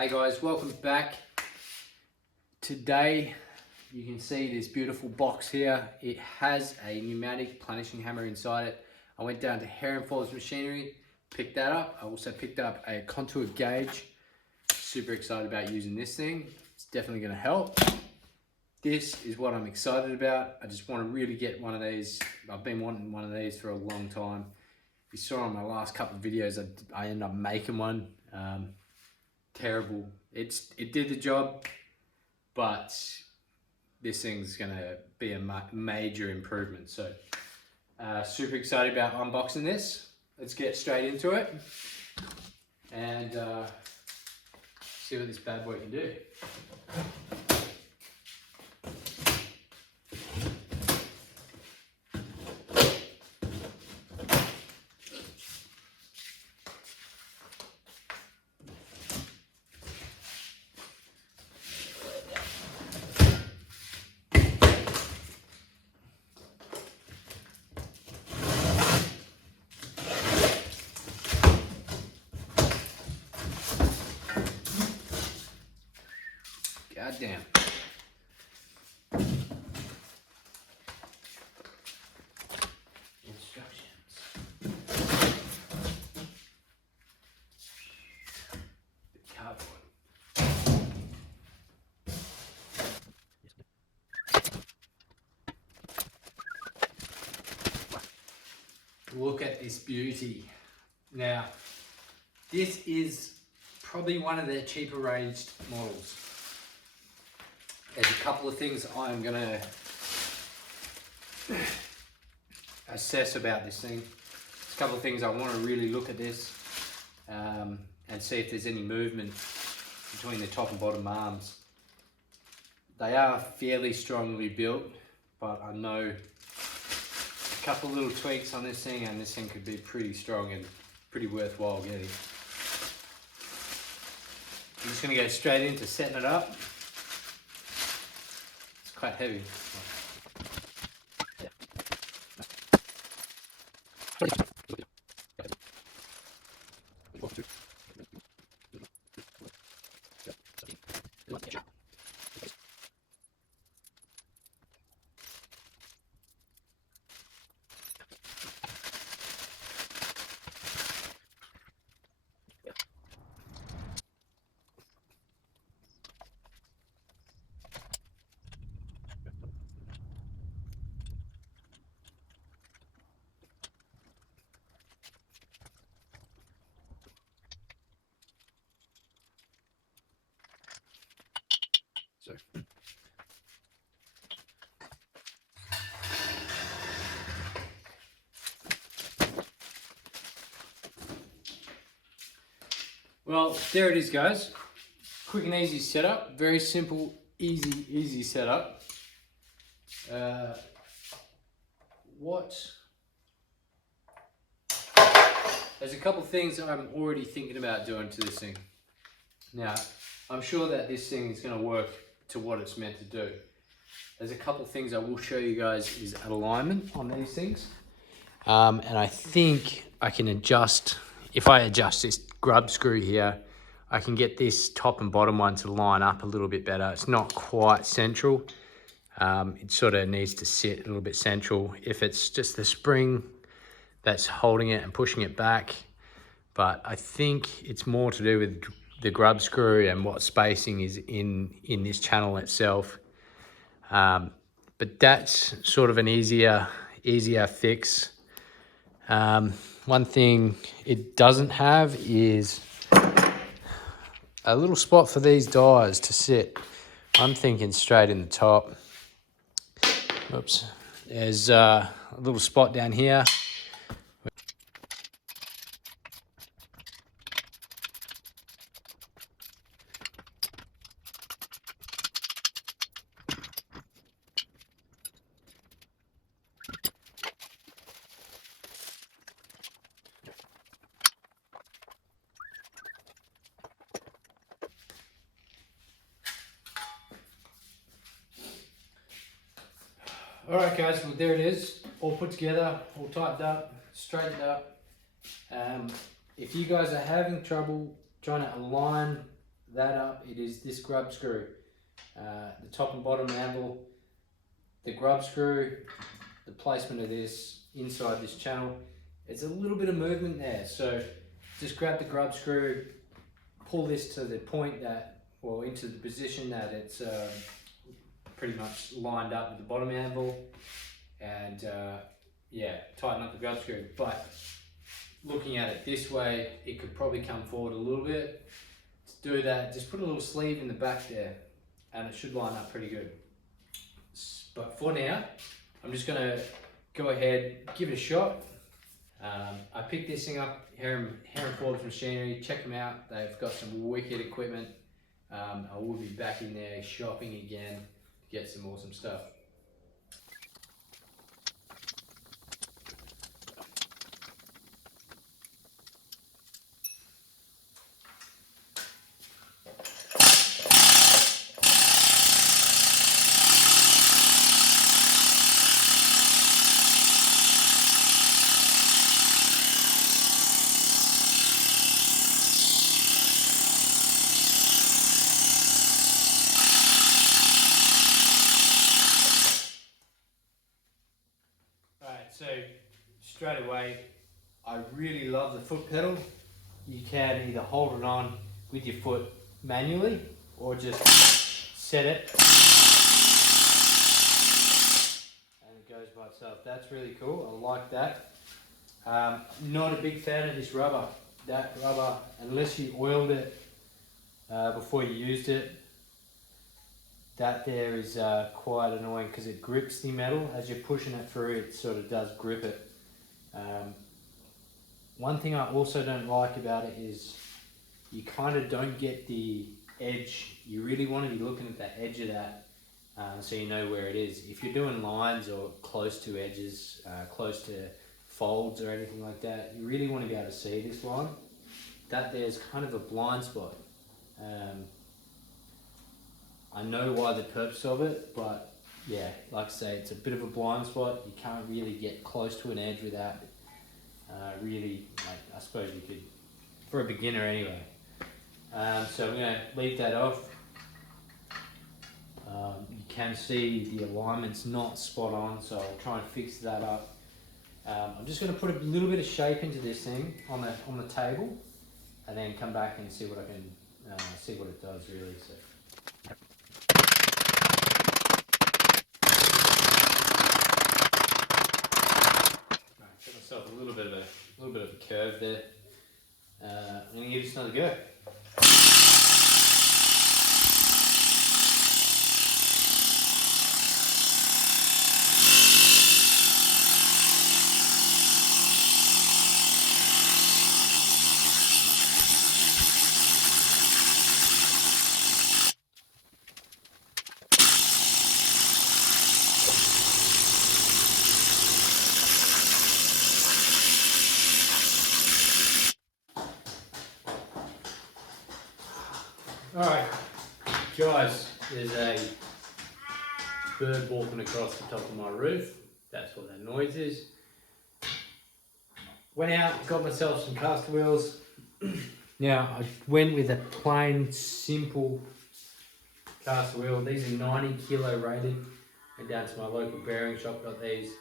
Hey guys, welcome back. Today you can see this beautiful box here. It has a pneumatic planishing hammer inside it. I went down to Heron Falls Machinery, picked that up. I also picked up a contour gauge. Super excited about using this thing. It's definitely going to help. This is what I'm excited about. I just want to really get one of these. I've been wanting one of these for a long time. You saw on my last couple of videos, I ended up making one. Terrible. It did the job, but this thing's gonna be a major improvement. So super excited about unboxing this. Let's get straight into it and see what this bad boy can do. God damn. Instructions. The cardboard. Look at this beauty. Now, this is probably one of their cheaper ranged models. There's a couple of things I'm gonna assess about this thing. There's a couple of things I want to really look at this and see if there's any movement between the top and bottom arms. They are fairly strongly built, but I know a couple of little tweaks on this thing and this thing could be pretty strong and pretty worthwhile getting. I'm just gonna go straight into setting it up. Quite heavy. So. Well, there it is, guys. Quick and easy setup. Very simple, easy setup. There's a couple of things I'm already thinking about doing to this thing. Now, I'm sure that this thing is going to work to what it's meant to do. There's a couple of things I will show you guys is alignment on these things. And I think I can adjust, if I adjust this grub screw here, I can get this top and bottom one to line up a little bit better. It's not quite central. It sort of needs to sit a little bit central. If it's just the spring that's holding it and pushing it back, but I think it's more to do with the grub screw and what spacing is in this channel itself. But that's sort of an easier fix. One thing it doesn't have is a little spot for these dies to sit. I'm thinking straight in the top. Oops. There's a little spot down here. Alright guys, well there it is, all put together, all tightened up, straightened up. If you guys are having trouble trying to align that up, it is this grub screw. The top and bottom anvil, the grub screw, the placement of this inside this channel. It's a little bit of movement there, so just grab the grub screw, pull this to the point that, or into the position that it's pretty much lined up with the bottom anvil, and yeah, tighten up the grub screw. But looking at it this way, it could probably come forward a little bit. To do that, just put a little sleeve in the back there, and it should line up pretty good. But for now, I'm just going to go ahead, give it a shot. I picked this thing up here in Forbes Machinery. Check them out. They've got some wicked equipment. I will be back in there shopping again to get some awesome stuff. So straight away, I really love the foot pedal. You can either hold it on with your foot manually or just set it and it goes by itself. That's really cool. I like that. Not a big fan of this rubber. That rubber, unless you oiled it before you used it, that there is quite annoying because it grips the metal. As you're pushing it through, it sort of does grip it. One thing I also don't like about it is you kind of don't get the edge. You really want to be looking at the edge of that so you know where it is. If you're doing lines or close to edges, close to folds or anything like that, you really want to be able to see this line. That there's kind of a blind spot. I know why the purpose of it, but yeah, like I say, it's a bit of a blind spot. You can't really get close to an edge without really, like, I suppose you could, for a beginner anyway. So I'm going to leave that off. You can see the alignment's not spot on, so I'll try and fix that up. I'm just going to put a little bit of shape into this thing on the table, and then come back and see what I can see what it does really. So. Got myself a little bit of a curve there. I'm going to give this another go. Alright, guys, there's a bird walking across the top of my roof. That's what that noise is. Went out, got myself some caster wheels. Now, I went with a plain, simple caster wheel. These are 90 kilo rated. Went down to my local bearing shop, got these.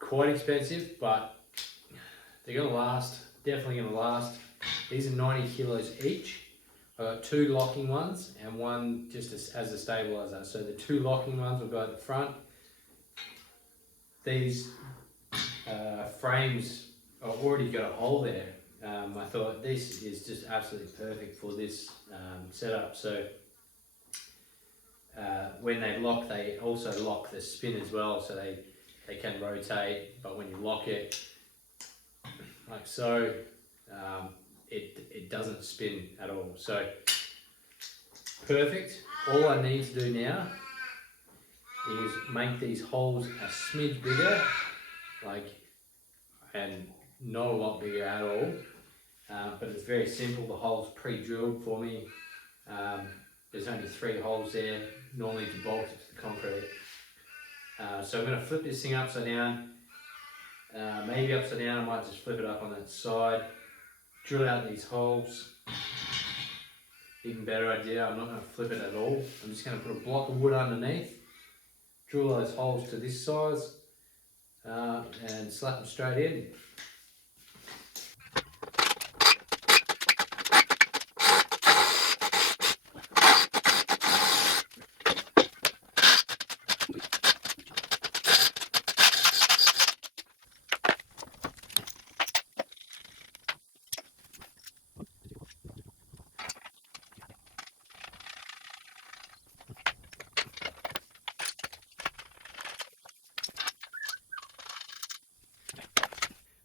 Quite expensive, but they're going to last. Definitely going to last. These are 90 kilos each. I've got two locking ones and one just as a stabilizer. So the two locking ones will go at the front. These frames have already got a hole there. I thought this is just absolutely perfect for this setup. So when they lock, they also lock the spin as well, so they can rotate, but when you lock it like so, it doesn't spin at all. So perfect. All I need to do now is make these holes a smidge bigger, and not a lot bigger at all. But it's very simple. The hole's pre-drilled for me. There's only 3 holes there, normally to bolt it to the concrete. So I'm going to flip this thing upside down. Maybe upside down, I might just flip it up on that side. Drill out these holes. even better idea, I'm not going to flip it at all. I'm just going to put a block of wood underneath, drill those holes to this size, and slap them straight in.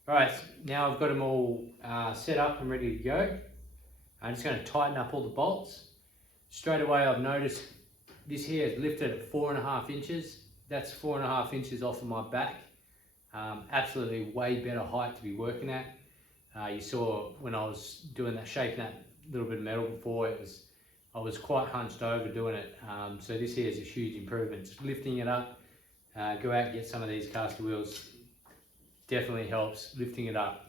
Alright, now I've got them all set up and ready to go. I'm just going to tighten up all the bolts. Straight away I've noticed this here is lifted at 4.5 inches. That's 4.5 inches off of my back. Absolutely way better height to be working at. You saw when I was doing that, shaping that little bit of metal before, I was quite hunched over doing it. So this here is a huge improvement. Just lifting it up, go out and get some of these caster wheels. Definitely helps lifting it up.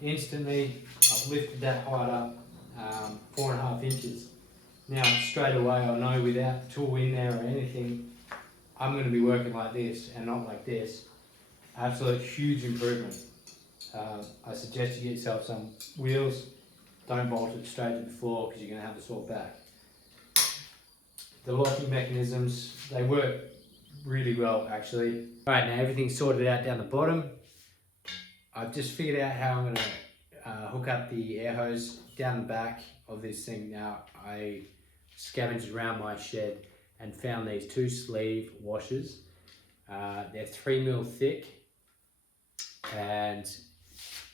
Instantly, I've lifted that height up 4.5 inches. Now straight away I know without the tool in there or anything, I'm going to be working like this and not like this. Absolute huge improvement. I suggest you get yourself some wheels. Don't bolt it straight to the floor because you're going to have a sore back. The locking mechanisms, they work really well actually. Alright, now everything's sorted out down the bottom. I've just figured out how I'm going to hook up the air hose down the back of this thing. Now I scavenged around my shed and found these 2 sleeve washers. They're 3mm thick and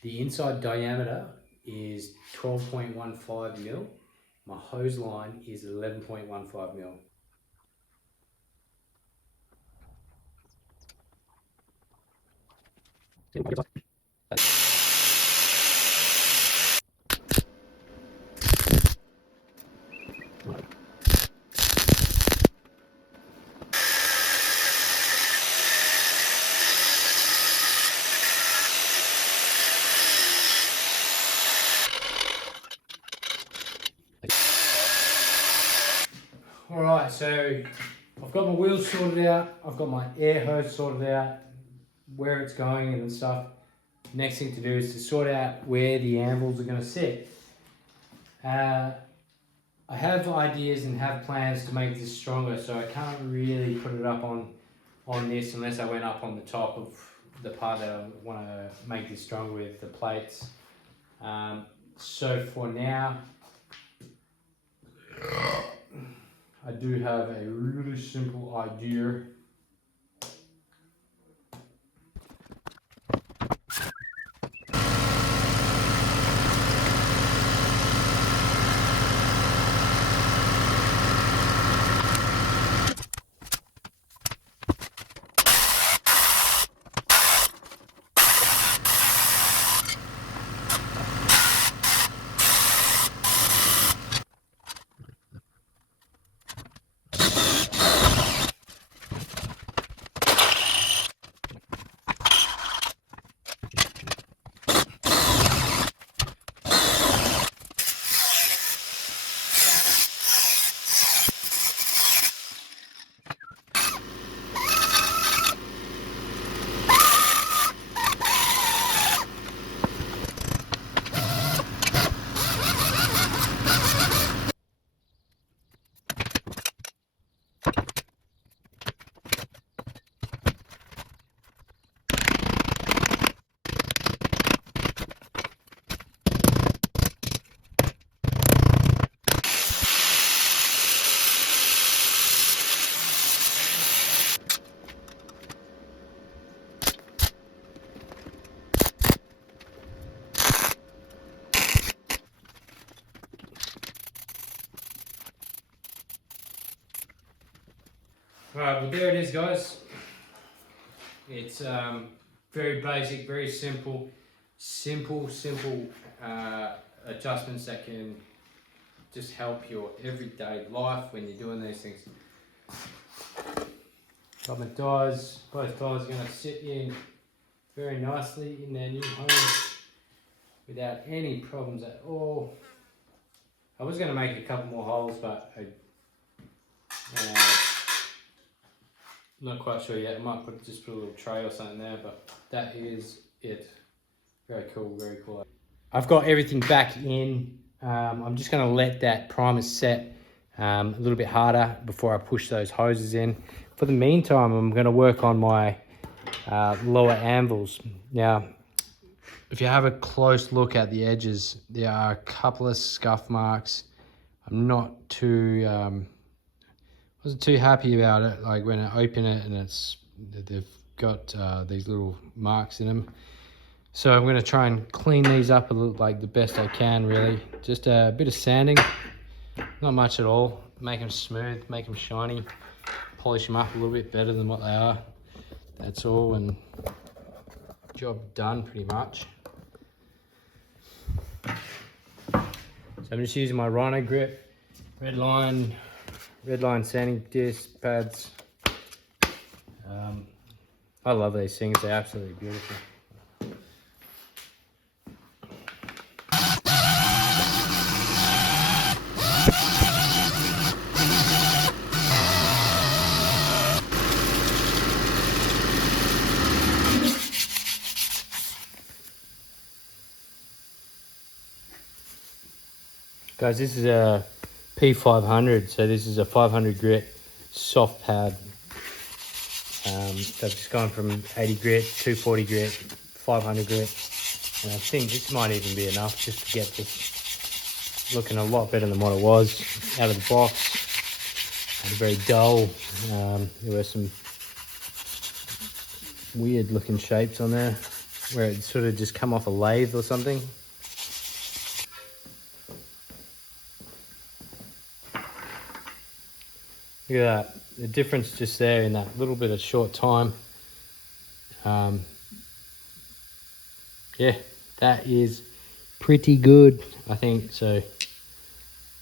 the inside diameter is 12.15mm. My hose line is 11.15mm. Alright, so I've got my wheels sorted out, I've got my air hose sorted out, where it's going and stuff. Next thing to do is to sort out where the anvils are going to sit. I have ideas and have plans to make this stronger, so I can't really put it up on this unless I went up on the top of the part that I want to make this stronger with, the plates. So for now, I do have a really simple idea. Alright, well there it is guys. It's very basic, very simple adjustments that can just help your everyday life when you're doing these things. Got my dies, both dies are going to sit in very nicely in their new home without any problems at all. I was going to make a couple more holes, but I'm not quite sure yet. I might just put a little tray or something there, but that is it. Very cool, very cool. I've got everything back in. I'm just going to let that primer set a little bit harder before I push those hoses in. For the meantime, I'm going to work on my lower anvils. Now, if you have a close look at the edges, there are a couple of scuff marks. I'm not too, wasn't too happy about it. Like when I open it and they've got these little marks in them. So I'm going to try and clean these up a little, like the best I can, really. Just a bit of sanding, not much at all. Make them smooth, make them shiny, polish them up a little bit better than what they are. That's all, and job done pretty much. So I'm just using my Rhino grip, red line sanding disc pads. I love these things, they're absolutely beautiful. Guys, this is a P500, so this is a 500 grit soft pad. So I've just gone from 80 grit, 240 grit, 500 grit, and I think this might even be enough just to get this looking a lot better than what it was out of the box. Had a very dull, there were some weird looking shapes on there where it sort of just come off a lathe or something. Look at that, the difference just there in that little bit of short time. Yeah, that is pretty good, I think. So,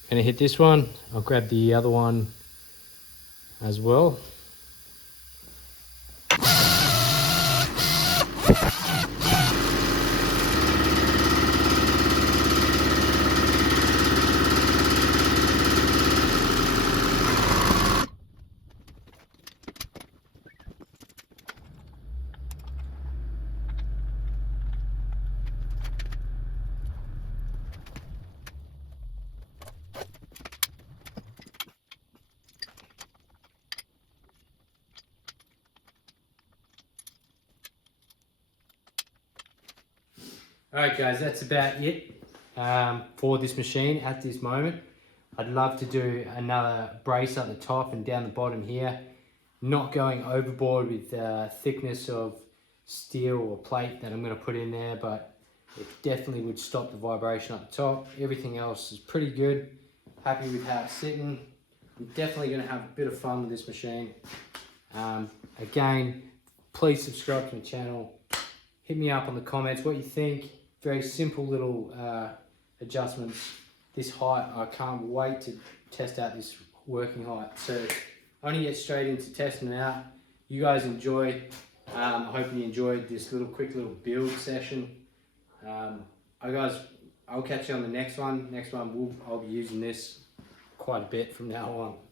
gonna hit this one. I'll grab the other one as well. Alright guys, that's about it for this machine at this moment. I'd love to do another brace at the top and down the bottom here. Not going overboard with thickness of steel or plate that I'm going to put in there, but it definitely would stop the vibration at the top. Everything else is pretty good. Happy with how it's sitting. I'm definitely going to have a bit of fun with this machine. Again, please subscribe to my channel. Hit me up on the comments what you think. Very simple little adjustments. This height, I can't wait to test out this working height. So I'm gonna get straight into testing it out. You guys enjoy. I hope you enjoyed this quick little build session. I'll catch you on the next one. I'll be using this quite a bit from now on.